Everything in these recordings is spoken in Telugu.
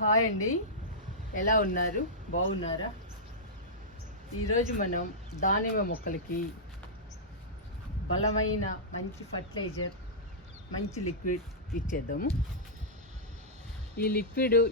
హాయ్ అండి, ఎలా ఉన్నారు? బాగున్నారా? ఈరోజు మనం దానిమ్మ మొక్కలకి బలమైన మంచి ఫర్టిలైజర్, మంచి లిక్విడ్ ఇచ్చేద్దాము.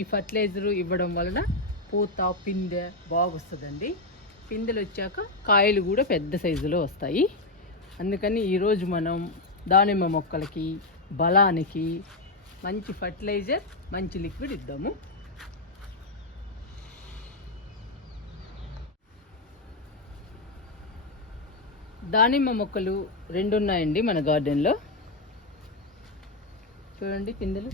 ఈ ఫర్టిలైజరు ఇవ్వడం వలన పూత పిందె బాగొస్తుందండి. పిందెలు వచ్చాక కాయలు కూడా పెద్ద సైజులో వస్తాయి. అందుకని ఈరోజు మనం దానిమ్మ మొక్కలకి బలానికి మంచి ఫర్టిలైజర్, మంచి లిక్విడ్ ఇద్దాము. దానిమ్మ మొక్కలు 2 ఉన్నాయండి మన గార్డెన్లో. చూడండి పిందెలు.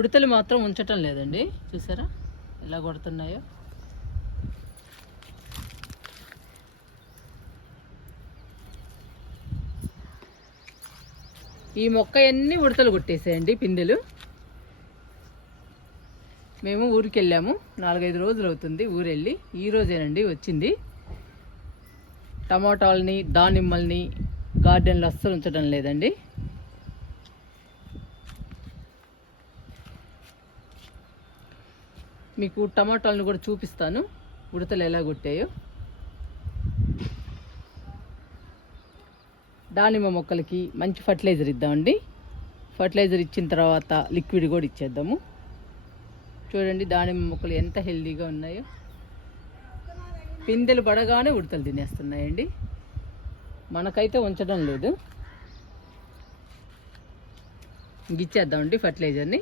ఉడతలు మాత్రం ఉంచటం లేదండి, చూసారా ఎలా కొడుతున్నాయో. ఈ మొక్క అన్నీ ఉడతలు కొట్టేసాయండి పిందెలు. మేము ఊరికి వెళ్ళాము, 4-5 రోజులు అవుతుంది ఊరెళ్ళి. ఈ రోజేనండి వచ్చింది. టమాటాలని దానిమ్మల్ని గార్డెన్లో అస్సలు ఉంచడం లేదండి. మీకు టమాటాలను కూడా చూపిస్తాను, ఉడతలు ఎలా కొట్టాయో. దానిమ్మ మొక్కలకి మంచి ఫర్టిలైజర్ ఇద్దామండి. ఫర్టిలైజర్ ఇచ్చిన తర్వాత లిక్విడ్ కూడా ఇచ్చేద్దాము. చూడండి దానిమ్మ మొక్కలు ఎంత హెల్దీగా ఉన్నాయో. పిందెలు పడగానే ఉడతలు తినేస్తున్నాయండి. మనకైతే ఉంచడం లేదు. ఇచ్చేద్దామండి ఫర్టిలైజర్ని.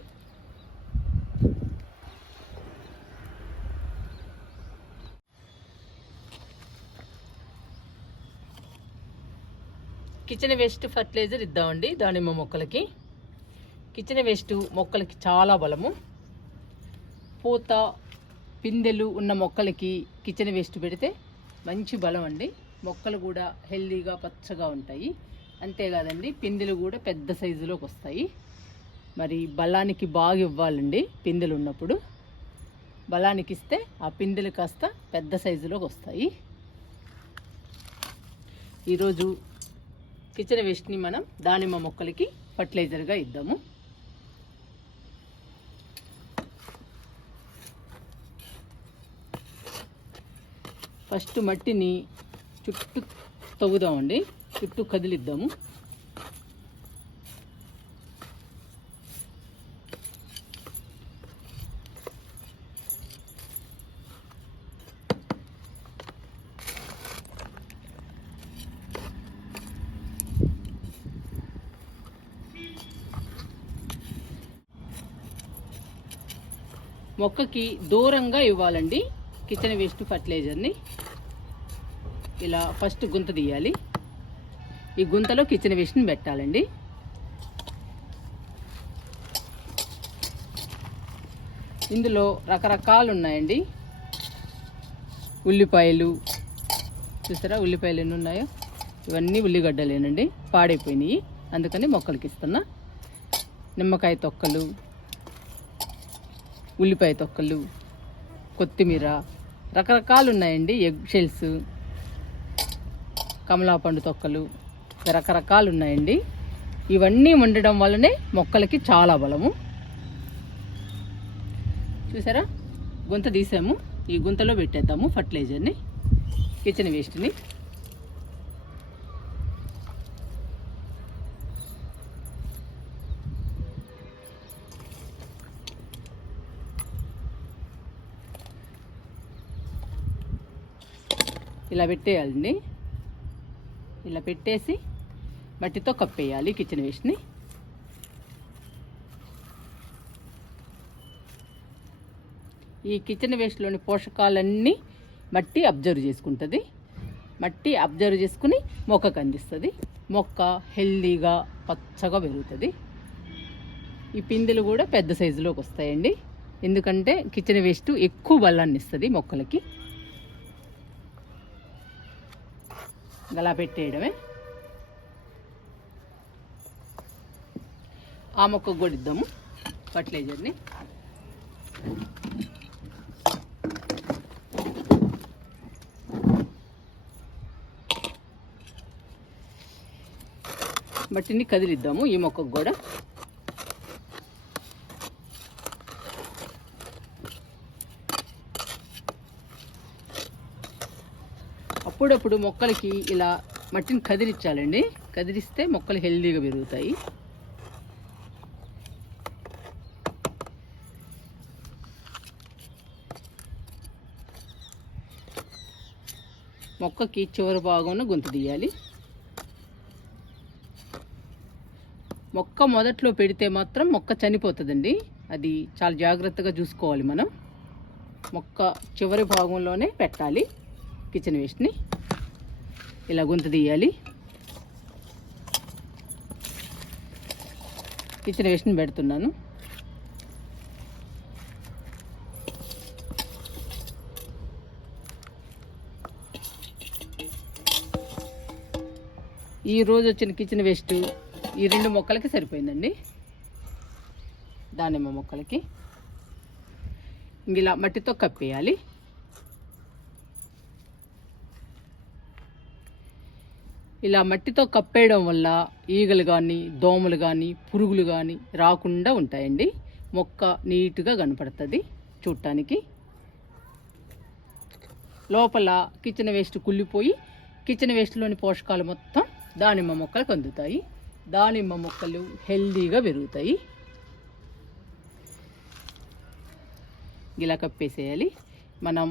కిచెన్ వేస్ట్ ఫర్టిలైజర్ ఇద్దామండి దానిమ్మ మొక్కలకి. కిచెన్ వేస్ట్ మొక్కలకి చాలా బలము. పూత పిందెలు ఉన్న మొక్కలకి కిచెన్ వేస్ట్ పెడితే మంచి బలం అండి. మొక్కలు కూడా హెల్దీగా పచ్చగా ఉంటాయి. అంతేకాదండి, పిందెలు కూడా పెద్ద సైజులోకి వస్తాయి. మరి బలానికి బాగా ఇవ్వాలండి. పిందెలు ఉన్నప్పుడు బలానికి ఇస్తే ఆ పిందెలు కాస్త పెద్ద సైజులోకి వస్తాయి. ఈరోజు కిచెన్ వేస్ట్ని మనం దానిమ్మ మొక్కలకి ఫర్టిలైజర్గా ఇద్దాము. ఫస్ట్ మట్టిని చుట్టూ తవ్వుదామండి, చుట్టూ కదిలిద్దాము. మొక్కకి దూరంగా ఇవ్వాలండి కిచెన్ వేస్ట్ ఫర్టిలైజర్ని. ఇలా ఫస్ట్ గుంత తీయాలి. ఈ గుంతలో కిచెన్ వేస్ట్ని పెట్టాలండి. ఇందులో రకరకాలు ఉన్నాయండి. ఉల్లిపాయలు, చూసారా ఉల్లిపాయలు ఎన్ని ఉన్నాయో. ఇవన్నీ ఉల్లిగడ్డలేనండి, పాడైపోయినాయి, అందుకని మొక్కలకి ఇస్తున్నా. నిమ్మకాయ తొక్కలు, ఉల్లిపాయ తొక్కలు, కొత్తిమీర, రకరకాలు ఉన్నాయండి. ఎగ్ షెల్స్, కమలాపండు తొక్కలు, రకరకాలు ఉన్నాయండి. ఇవన్నీ వండడం వల్లనే మొక్కలకి చాలా బలము. చూసారా గుంత తీసాము. ఈ గుంతలో పెట్టేద్దాము ఫర్టిలైజర్ని, కిచెన్ వేస్ట్ని. ఇలా పెట్టేయాలండి. ఇలా పెట్టేసి మట్టితో కప్పేయాలి కిచెన్ వేస్ట్ని. ఈ కిచెన్ వేస్ట్లోని పోషకాలన్నీ మట్టి అబ్జర్వ్ చేసుకుంటుంది. మట్టి అబ్జర్వ్ చేసుకుని మొక్కకు అందిస్తుంది. మొక్క హెల్దీగా పచ్చగా పెరుగుతుంది. ఈ పిందెలు కూడా పెద్ద సైజులోకి వస్తాయండి. ఎందుకంటే కిచెన్ వేస్ట్ ఎక్కువ బలాన్ని ఇస్తుంది మొక్కలకి. అలా పెట్టేయడమే. ఆ మొక్కకు కూడా ఇద్దాము ఫర్టిలైజర్ని. మట్టిని కదిలిద్దాము ఈ మొక్కకు కూడా. అప్పుడప్పుడు మొక్కలకి ఇలా మట్టిని కదిలించాలండి. కదిలిస్తే మొక్కలు హెల్దీగా పెరుగుతాయి. మొక్కకి చివరి భాగంలో గుంత తీయాలి. మొక్క మొదట్లో పెడితే మాత్రం మొక్క చనిపోతుందండి. అది చాలా జాగ్రత్తగా చూసుకోవాలి మనం. మొక్క చివరి భాగంలోనే పెట్టాలి కిచెన్ వేస్ట్ని. ఇలా గుంత తీయాలి. కిచెన్ వేస్ట్ని పెడుతున్నాను. ఈ రోజు వచ్చిన కిచెన్ వేస్ట్ ఈ 2 మొక్కలకి సరిపోయిందండి. దానిమ్మ మొక్కలకి ఇలా మట్టితో కప్పేయాలి. ఇలా మట్టితో కప్పేయడం వల్ల ఈగలు కానీ దోమలు కానీ పురుగులు కానీ రాకుండా ఉంటాయండి. మొక్క నీట్గా కనపడుతుంది చూడటానికి. లోపల కిచెన్ వేస్ట్ కుళ్ళిపోయి కిచెన్ వేస్ట్లోని పోషకాలు మొత్తం దానిమ్మ మొక్కలకు అందుతాయి. దానిమ్మ మొక్కలు హెల్దీగా పెరుగుతాయి. ఇలా కప్పేసేయాలి. మనం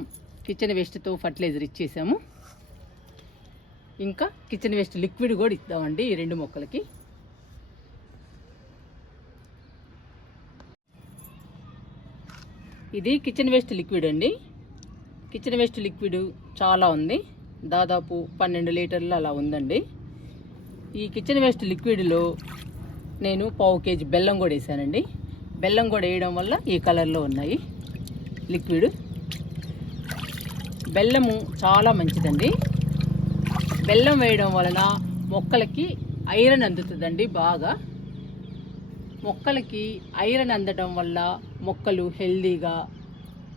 కిచెన్ వేస్ట్తో ఫర్టిలైజర్ ఇచ్చేసాము. ఇంకా కిచెన్ వేస్ట్ లిక్విడ్ కూడా ఇద్దామండి ఈ 2 మొక్కలకి. ఇది కిచెన్ వేస్ట్ లిక్విడ్ అండి. కిచెన్ వేస్ట్ లిక్విడ్ చాలా ఉంది. దాదాపు 12 లీటర్లు అలా ఉందండి. ఈ కిచెన్ వేస్ట్ లిక్విడ్లో నేను 1/2 కేజీ బెల్లం కూడా వేసానండి. బెల్లం కూడా వేయడం వల్ల ఈ కలర్లో ఉన్నాయి లిక్విడ్. బెల్లము చాలా మంచిదండి. బెల్లం వేయడం వలన మొక్కలకి ఐరన్ అందుతుందండి బాగా. మొక్కలకి ఐరన్ అందడం వల్ల మొక్కలు హెల్దీగా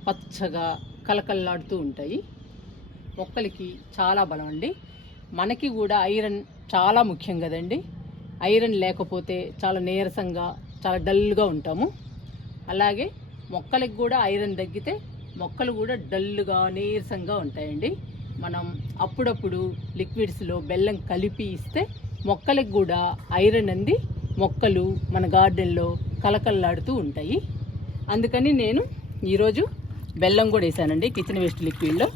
పచ్చగా కలకల్లాడుతూ ఉంటాయి. మొక్కలకి చాలా బలం అండి. మనకి కూడా ఐరన్ చాలా ముఖ్యం కదండి. ఐరన్ లేకపోతే చాలా నీరసంగా చాలా డల్గా ఉంటాము. అలాగే మొక్కలకి కూడా ఐరన్ తగ్గితే మొక్కలు కూడా డల్గా నీరసంగా ఉంటాయండి. మనం అప్పుడప్పుడు లిక్విడ్స్లో బెల్లం కలిపి ఇస్తే మొక్కలకు కూడా ఐరన్ అంది మొక్కలు మన గార్డెన్లో కలకల్లాడుతూ ఉంటాయి. అందుకని నేను ఈరోజు బెల్లం కూడా వేసానండి కిచెన్ వేస్ట్ లిక్విడ్లో.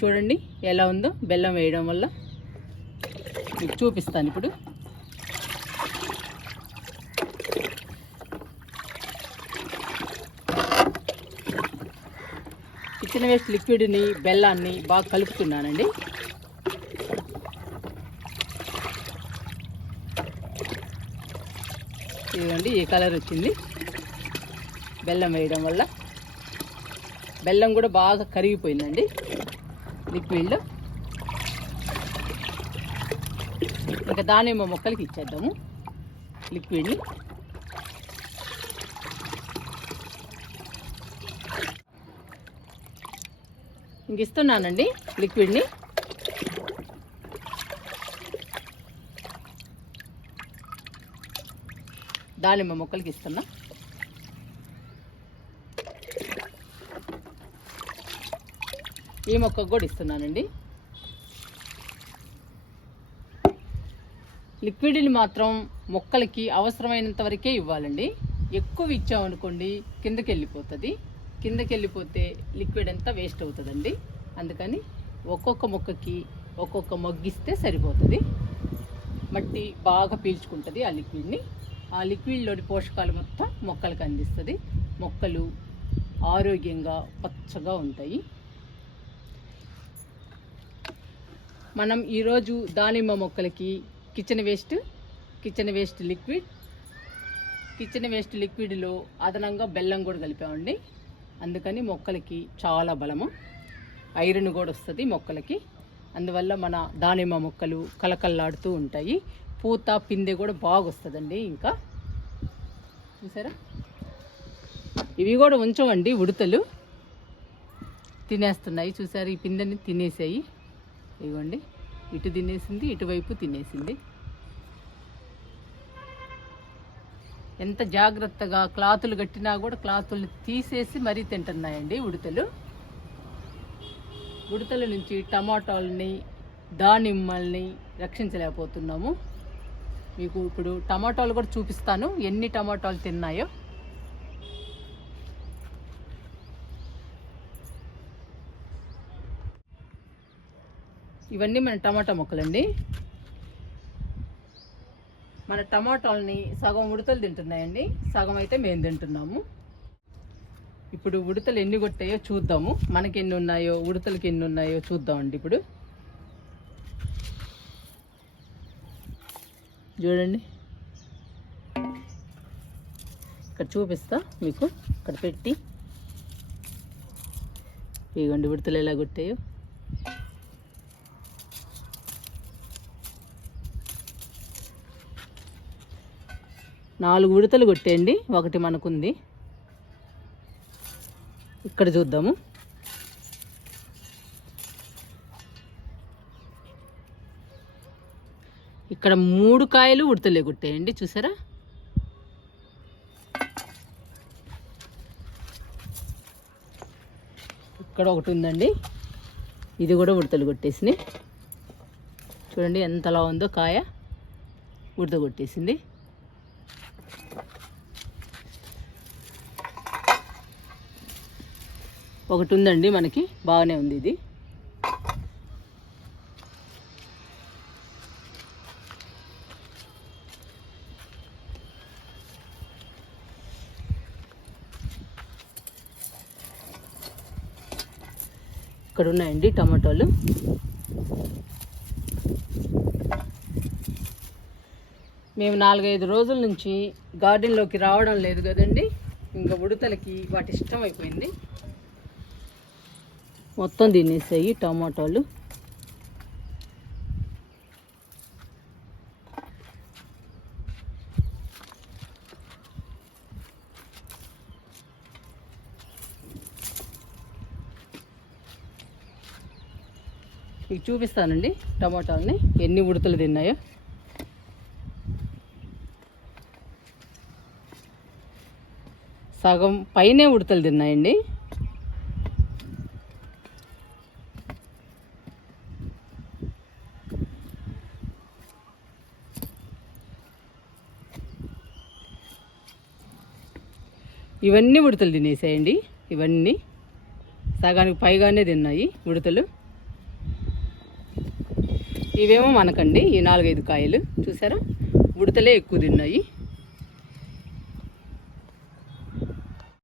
చూడండి ఎలా ఉందో బెల్లం వేయడం వల్ల. మీకు చూపిస్తాను ఇప్పుడు. కిచెన్ వేస్ట్ లిక్విడ్ని బెల్లాన్ని బాగా కలుపుతున్నానండి. ఇదిగోండి ఈ కలర్ వచ్చింది బెల్లం వేయడం వల్ల. బెల్లం కూడా బాగా కరిగిపోయిందండి లిక్విడ్లో. ఇంకా దానిమ్మ మొక్కలకి ఇచ్చేద్దాము లిక్విడ్ని. ఇంక ఇస్తున్నానండి లిక్విడ్ని. దానిమ్మ మొక్కలకి ఇస్తున్నా. ఈ మొక్కకు కూడా ఇస్తున్నానండి. లిక్విడ్ని మాత్రం మొక్కలకి అవసరమైనంత వరకే ఇవ్వాలండి. ఎక్కువ ఇచ్చామనుకోండి కిందకి వెళ్ళిపోతుంది. కిందకి వెళ్ళిపోతే లిక్విడ్ అంతా వేస్ట్ అవుతుందండి. అందుకని ఒక్కొక్క మొక్కకి ఒక్కొక్క మొగ్గిస్తే సరిపోతుంది. మట్టి బాగా పీల్చుకుంటుంది ఆ లిక్విడ్ని. ఆ లిక్విడ్లోని పోషకాలు మొత్తం మొక్కలకు అందిస్తుంది. మొక్కలు ఆరోగ్యంగా పచ్చగా ఉంటాయి. మనం ఈరోజు దానిమ్మ మొక్కలకి కిచెన్ వేస్ట్ లిక్విడ్లో అదనంగా బెల్లం కూడా కలిపామండి. అందుకని మొక్కలకి చాలా బలము, ఐరన్ కూడా వస్తుంది మొక్కలకి. అందువల్ల మన దానిమ్మ మొక్కలు కలకల్లాడుతూ ఉంటాయి. పూత పిందె కూడా బాగా వస్తుందండి. ఇంకా చూసారా, ఇవి కూడా ఉంచవండి, ఉడతలు తినేస్తున్నాయి. చూసారు, ఈ పిందెని తినేసాయి. ఇవ్వండి, ఇటు తినేసింది, ఇటువైపు తినేసింది. ఎంత జాగ్రత్తగా క్లాతులు కట్టినా కూడా క్లాతులు తీసేసి మరీ తింటున్నాయండి ఉడతలు. ఉడతల నుంచి టమాటాలని, దానిమ్మల్ని రక్షించలేకపోతున్నాము. మీకు ఇప్పుడు టమాటాలు కూడా చూపిస్తాను, ఎన్ని టమాటాలు తిన్నాయో. ఇవన్నీ మన టమాటా మొక్కలండి. మన టమాటాలని సగం ఉడతలు తింటున్నాయండి, సగం అయితే మేము తింటున్నాము. ఇప్పుడు ఉడతలు ఎన్ని కొట్టాయో చూద్దాము. మనకి ఎన్ని ఉన్నాయో, ఉడతలకి ఎన్ని ఉన్నాయో చూద్దామండి. ఇప్పుడు చూడండి, ఇక్కడ చూపిస్తా మీకు, ఇక్కడ పెట్టి. ఇదిగోండి ఉడతలు ఎలా కొట్టాయో. నాలుగు ఉడతలు కొట్టేయండి, ఒకటి మనకుంది. ఇక్కడ చూద్దాము. ఇక్కడ 3 కాయలు ఉడతలే కొట్టేయండి, చూసారా? ఇక్కడ ఒకటి ఉందండి, ఇది కూడా ఉడతలు కొట్టేసినాయి. చూడండి ఎంతలా ఉందో కాయ, ఉడత కొట్టేసింది. ఒకటి ఉందండి మనకి, బాగానే ఉంది ఇది. ఇక్కడ ఉన్నాయండి టమాటాలు. మేము 4-5 రోజుల నుంచి గార్డెన్లోకి రావడం లేదు కదండి. ఇంకా ఉడతలకి వాటి ఇష్టం అయిపోయింది, మొత్తం తినేసాయి టమాటాలు. మీకు చూపిస్తానండి టమాటాలని ఎన్ని ఉడతలు తిన్నాయో. సగం పైనే ఉడతలు తిన్నాయండి. ఇవన్నీ ఉడతలు తినేసాయండి. ఇవన్నీ సగానికి పైగానే తిన్నాయి ఉడతలు. ఇవేమో మనకండి, ఈ 4-5 కాయలు చూసారా, ఉడతలే ఎక్కువ తిన్నాయి.